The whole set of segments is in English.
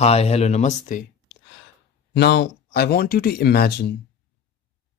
Hi, hello, namaste. Now, I want you to imagine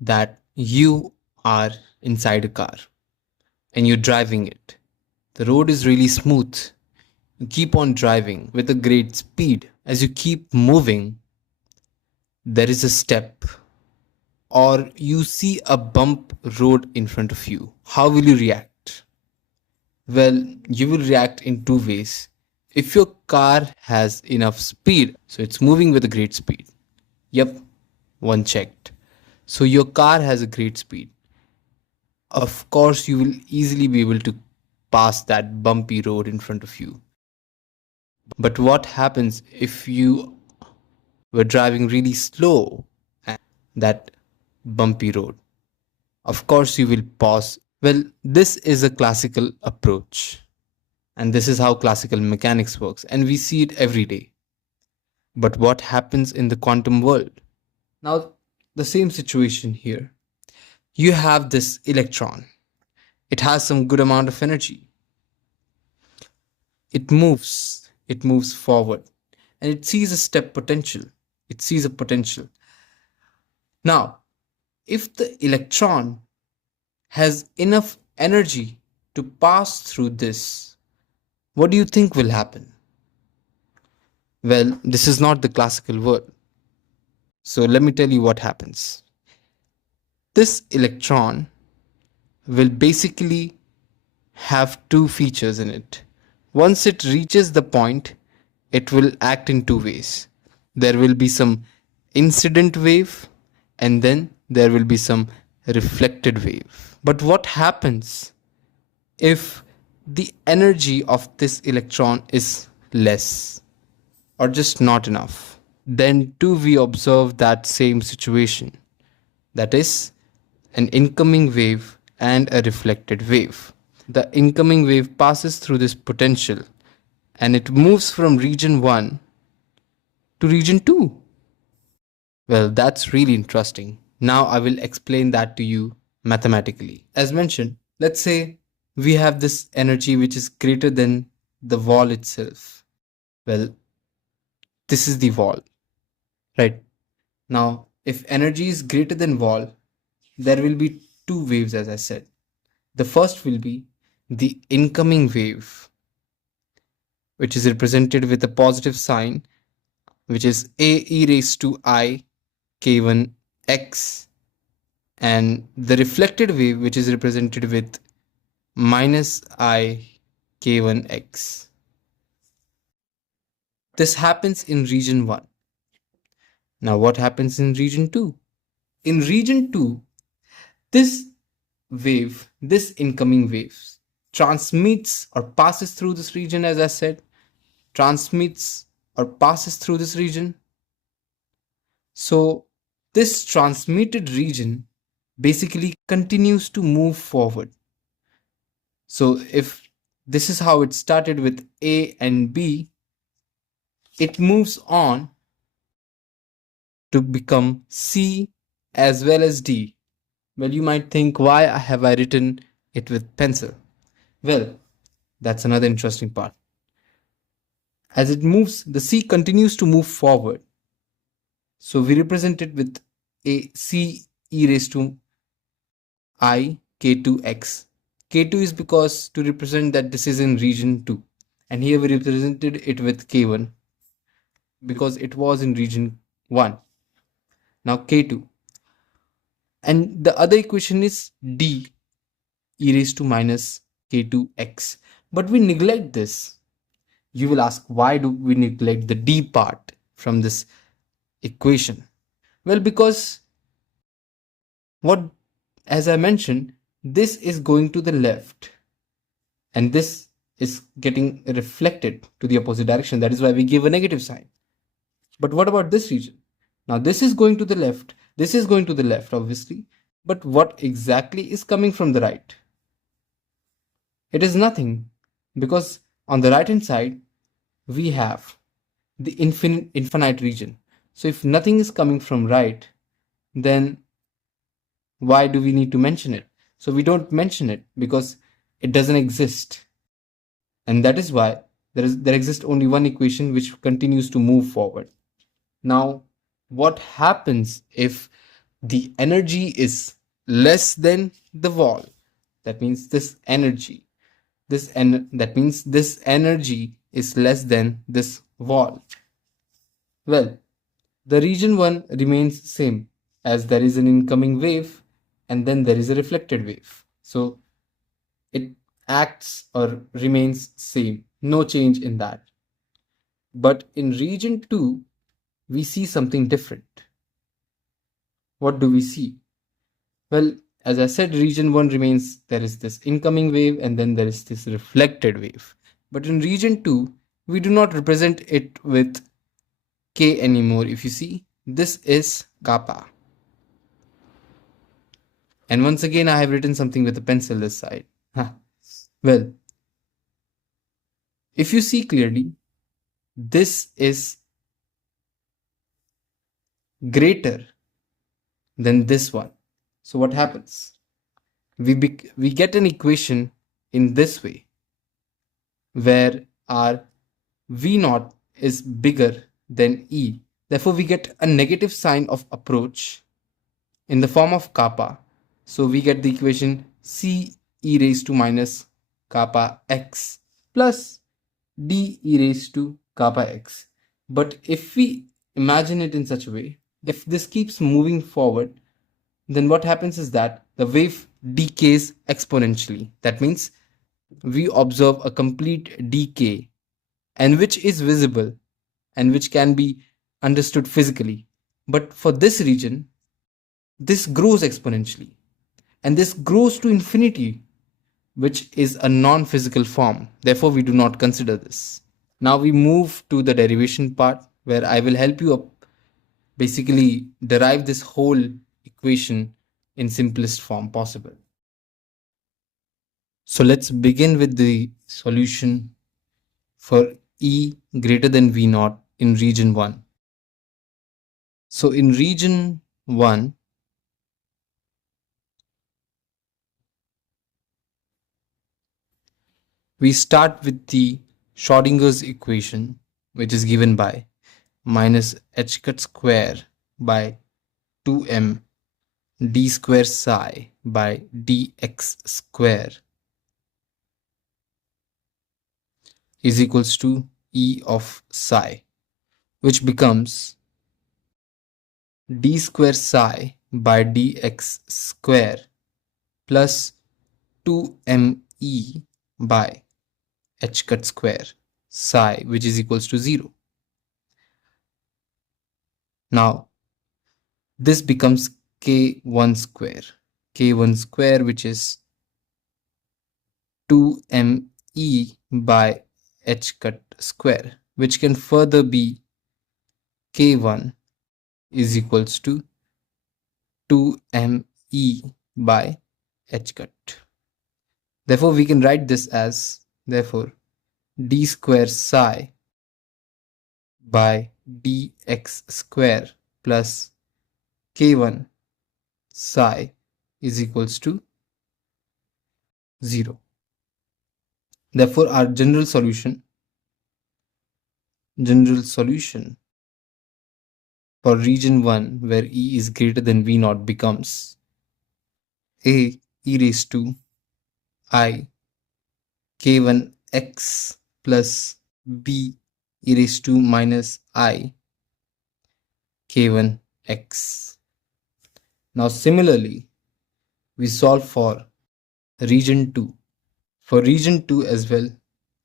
that you are inside a car and you're driving it. The road is really smooth. You keep on driving with a great speed. As you keep moving, there is a step or you see a bump road in front of you. How will you react? Well, you will react in two ways. If your car has enough speed, so it's moving with a great speed. Yep, one checked. So your car has a great speed. Of course, you will easily be able to pass that bumpy road in front of you. But what happens if you were driving really slow and that bumpy road? Of course, you will pause. Well, this is a classical approach. And this is how classical mechanics works. And we see it every day. But what happens in the quantum world? Now, the same situation here. You have this electron. It has some good amount of energy. It moves forward, and it sees a step potential. It sees a potential. Now, if the electron has enough energy to pass through this, what do you think will happen? Well, this is not the classical world. So let me tell you what happens. This electron will basically have two features in it. Once it reaches the point, it will act in two ways. There will be some incident wave and then there will be some reflected wave. But what happens if the energy of this electron is less or just not enough? Then too we observe that same situation. That is an incoming wave and a reflected wave. The incoming wave passes through this potential and it moves from region 1 to region 2. Well, that's really interesting. Now I will explain that to you mathematically. As mentioned, let's say we have this energy which is greater than the wall itself. Well, this is the wall, right? Now, if energy is greater than wall, there will be two waves, as I said. The first will be the incoming wave, which is represented with a positive sign, which is a e raised to I k1 x, and the reflected wave, which is represented with minus I k1 x. This happens in region 1. Now, what happens in region 2? In region 2, this wave, this incoming wave, transmits or passes through this region, as I said, transmits or passes through this region. So, this transmitted region basically continues to move forward. So, if this is how it started with A and B, it moves on to become C as well as D. Well, you might think, why have I written it with pencil? Well, that's another interesting part. As it moves, the C continues to move forward. So we represent it with a C e raised to I k2x. K2 is because to represent that this is in region 2. And here we represented it with k1 because it was in region 1. Now k2. And the other equation is d e raised to minus k2x. But we neglect this. You will ask, why do we neglect the d part from this equation? Well, because what, as I mentioned, this is going to the left and this is getting reflected to the opposite direction. That is why we give a negative sign. But what about this region? Now this is going to the left, this is going to the left, obviously. But what exactly is coming from the right? It is nothing, because on the right hand side we have the infinite region. So if nothing is coming from right, then why do we need to mention it? So we don't mention it because it doesn't exist. And that is why There exists only one equation which continues to move forward. Now, what happens if the energy is less than the wall? That means this energy is less than this wall. Well, the region 1 remains same, as there is an incoming wave and then there is a reflected wave. So it acts or remains same, no change in that. But in region 2, we see something different. What do we see? Well, as I said, region 1 remains, there is this incoming wave and then there is this reflected wave. But in region 2, we do not represent it with K anymore. If you see, this is kappa. And once again, I have written something with a pencil this side. Well, if you see clearly, this is greater than this one. So what happens? We get an equation in this way, where our V naught is bigger than E. Therefore, we get a negative sign of approach in the form of kappa. So we get the equation C e raised to minus kappa x plus d e raised to kappa x. But if we imagine it in such a way, if this keeps moving forward, then what happens is that the wave decays exponentially. That means we observe a complete decay, and which is visible and which can be understood physically. But for this region, this grows exponentially, and this grows to infinity, which is a non-physical form. Therefore, we do not consider this. Now we move to the derivation part, where I will help you basically derive this whole equation in simplest form possible. So let's begin with the solution for E greater than V naught in region 1. So in region 1, we start with the Schrodinger's equation, which is given by minus h cut square by 2m d square psi by dx square is equals to E of psi, which becomes d square psi by dx square plus 2me by h cut square psi, which is equals to 0. Now this becomes k1 square, which is 2me by h cut square, which can further be k1 is equals to 2me by h cut. Therefore, we can write this as, therefore, d square psi by dx square plus k1 psi is equals to 0. Therefore, our general solution for region 1, where E is greater than V naught, becomes A e raised to I k1 x plus B e raised to minus I k1 x. Now similarly, we solve for region 2. For region 2 as well,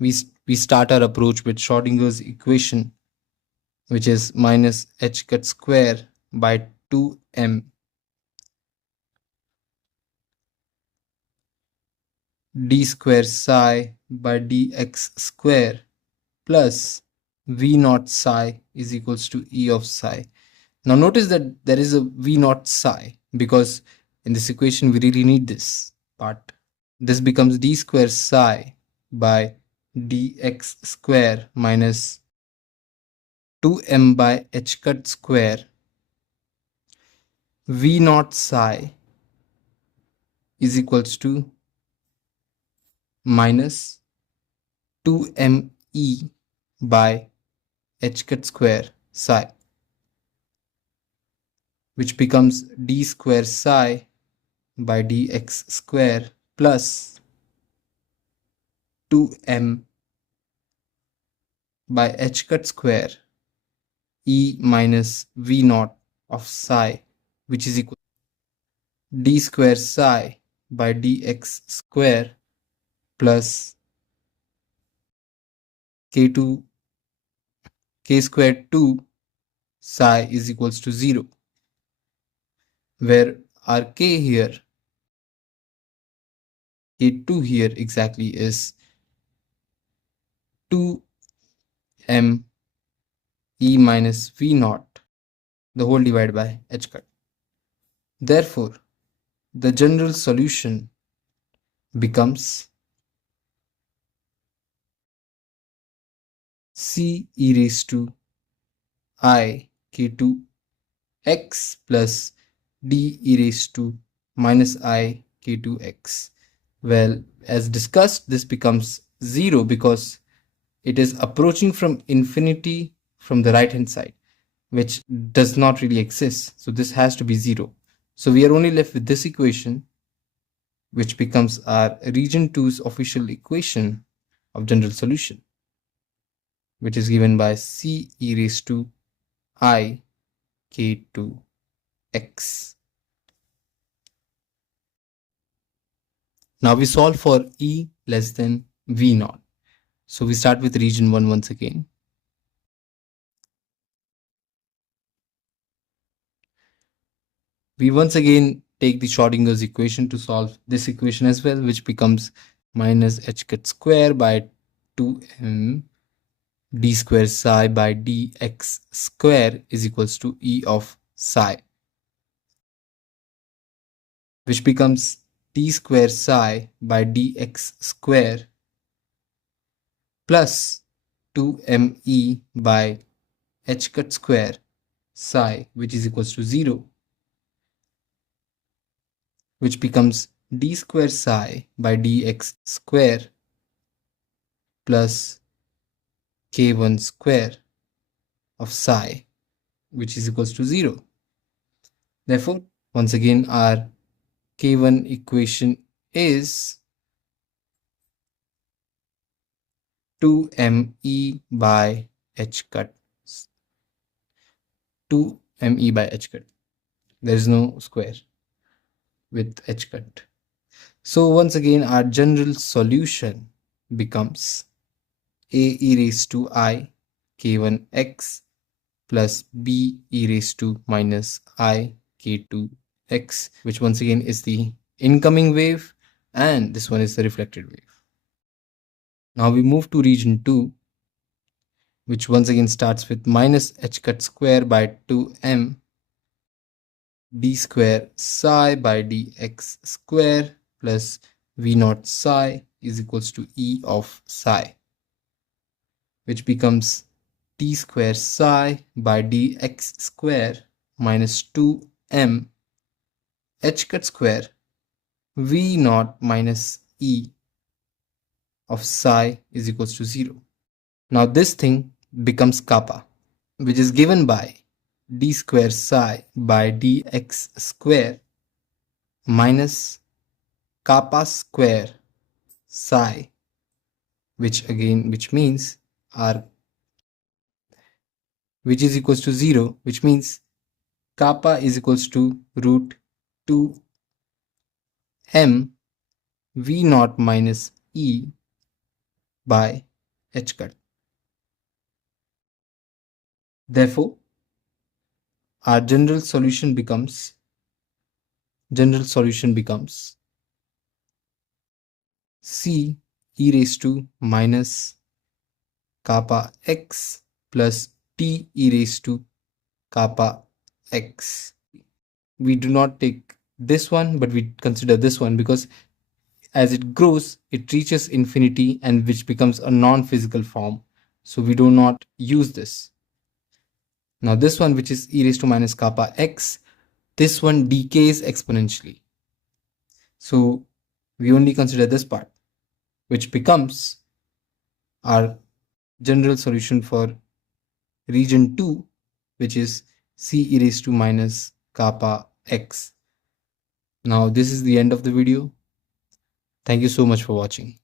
we start our approach with Schrodinger's equation, which is minus h cut square by 2m d square psi by dx square plus v naught psi is equals to E of psi. Now notice that there is a v naught psi, because in this equation we really need this part. This becomes d square psi by dx square minus 2m by h cut square v naught psi is equals to minus 2me E by h cut square psi, which becomes d square psi by dx square plus 2m by h cut square e minus v naught of psi, which is equal to d square psi by dx square plus k2 k square 2 psi is equals to 0, where our k here, k2 here exactly is 2m e minus v naught, the whole divided by h cut. Therefore, the general solution becomes c e raised to I k2 x plus d e raised to minus I k2 x. Well, as discussed, this becomes 0 because it is approaching from infinity from the right hand side, which does not really exist. So this has to be 0. So we are only left with this equation, which becomes our region 2's official equation of general solution, which is given by c e raised to I k2 x. Now we solve for E less than V naught. So we start with region 1 once again. We once again take the Schrodinger's equation to solve this equation as well, which becomes minus h cut square by 2m d square psi by dx square is equals to E of psi, which becomes d square psi by dx square plus 2me by h cut square psi, which is equals to 0, which becomes d square psi by dx square plus k1 square of psi, which is equals to 0. Therefore, once again, our k1 equation is 2me by h cut. 2me by h cut. There is no square with h cut. So once again, our general solution becomes a e raised to I k1 x plus b e raised to minus I k2 x, which once again is the incoming wave, and this one is the reflected wave. Now we move to region 2, which once again starts with minus h cut square by 2m d square psi by dx square plus v naught psi is equals to E of psi, which becomes d square psi by dx square minus 2m h cut square v naught minus E of psi is equals to 0. Now this thing becomes kappa, which is given by d square psi by dx square minus kappa square psi, which means our which is equals to 0, which means kappa is equals to root 2 m v naught minus E by h cut. Therefore, our general solution becomes c e raised to minus kappa x plus t e raised to kappa x. We do not take this one, but we consider this one because as it grows, it reaches infinity and which becomes a non-physical form. So we do not use this. Now this one, which is e raised to minus kappa x, this one decays exponentially. So we only consider this part, which becomes our general solution for region 2, which is c e raised to minus kappa x. Now, this is the end of the video. Thank you so much for watching.